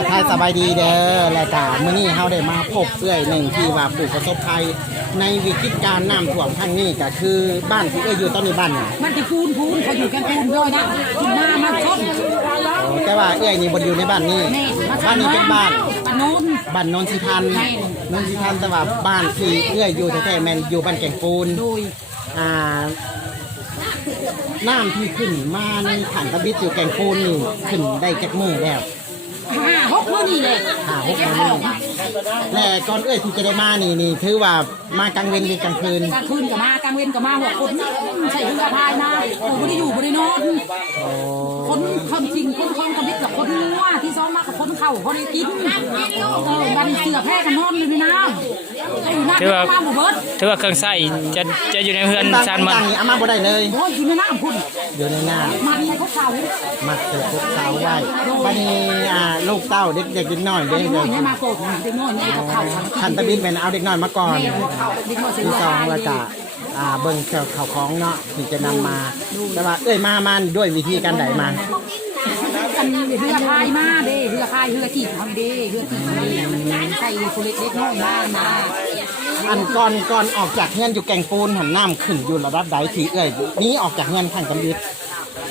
ทักทายสบายดีเด้อและกามื้อนี้เฮาได้มาพบเอื้อยหนึ่งที่ว่าผู้ประสบภัยในวิกฤตการณ์น้ำท่วมครั้งนี้ก็คือบ้านที่เอื้อยอยู่ตอนนี้บ้านน่ะ มันจะพูนเขาอยู่กันพูนด้วยนะกินหน้ามันชน แต่ว่าเอื้อยนี่บ่อยู่ในบ้านนี้บ้านนี้เป็นบ้าน ปนน บ้านโนนทิพันธ์โนนทิพันธ์แต่ว่าบ้านที่เอื้อยอยู่แท้ๆแม่นอยู่บ้านแก่งปูน โดย อ่าน้ำที่ขึ้นมาในถังตะบิดอยู่แก่งปูนนี่ขึ้นได้จักมื้อแล้ว 5-6 มื้อนี่เลย 5-6 มื้อและก่อนเอื้อยที่จะได้มานี่ถือว่ามากลางเว้นหรือกลางคืน กลางคืนก็มากลางเว้นก็มาหัวคนใส่เรือพายมาบ่ได้อยู่บ่ได้นอนคนคำจริงคนคำบิดกับคนงัวที่ซ้อมมากับคนเข้าคนได้กินบันเสือแพ้กันนอนอยู่ในน้ำอยู่น้ำมาบ่เบิด ถือว่าเครื่องใช้จะอยู่ในเฮือน บาง ชานมัน ต่างนี่เอามาบ่ได้เลย โอ้ยอยู่ในน้ำพุ่น อยู่ในหน้า มันในพวกเขา มัดเสือพวกเขาไว้บัดนี้ลูกเต้าเด็กๆน้อยๆเด้ เด็กน้อยให้มาโกรธเด็กน้อยนี่กับเขา ขันตะบิดเป็นเอาเด็กน้อยมาก่อน เด็กน้อยเสื ที่ อ สอง พาย แล้วก็เบิ่งแถวเขาของเนาะที่จะนำมาแต่ว่าเอ้ยมาด้วยวิธีการใดมา กันเรือพายมาเด้เรือพายเรือจีบทำเด้เรือจีบใส่คนเล็กๆน้อยมานะ อันก่อนออกจากเฮือนอยู่แก่งปูนหันน้ำขึ้นอยู่ระดับใดที่เอ้ยหนี้ออกจากเฮือนขันตะบิด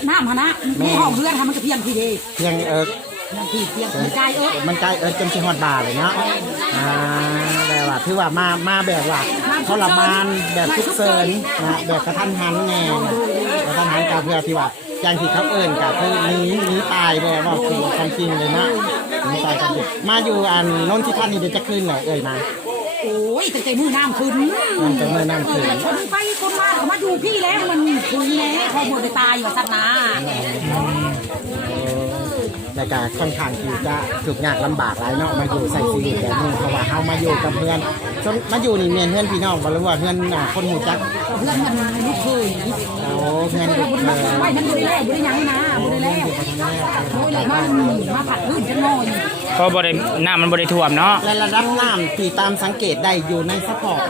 น้ำฮะนะมีห้องเรือทำมันก็เพียงทีเดียว เพียงเพียงมันใกล้มันใกล้จนสิฮอดบ่าเลยเนาะแต่ว่าถือว่ามาแบบว่าทรมานแบบทุกเสริญนะแบบกระทันหันแน่กระทันหันกับเพื่อที่ว่าอย่างที่เขาเอิ้นกับคือหนีตายแบบว่าคือความจริงเลยนะหนีตายกันมาอยู่อันโน้นที่ท่านนี่เดี๋ยวจะขึ้นเหรอเอ่ยมา โอ้ยแต่ใจมือน้ำขึ้น มันจะมือน้ำขึ้น คนไปคนมาเขามาดูพี่แล้วมันคือแน่พอบวชได้ตายอยู่สักนา แต่ก็ค่อนข้างที่จะถูกยากลำบากหลายเนาะมาอยู่ใส่ชีวิตแบบนี้เพราะว่าเฮามาอยู่กับเพื่อนจนมาอยู่นี่เมียนเพื่อนพี่น้องบ่รู้ว่าเพื่อนคนหูจัก เพื่อนมันลูกเคย โอ้เพื่อน เพื่อนมันไว้มันบริแล้วบริยังนะบริแล้วโอ้ยเลยมาผัดพื้นจังหน่อย เพราะบ่ได้น้ำมันบ่ได้ท่วมเนาะ และระดับน้ำที่ตามสังเกตได้อยู่ในสปอร์ต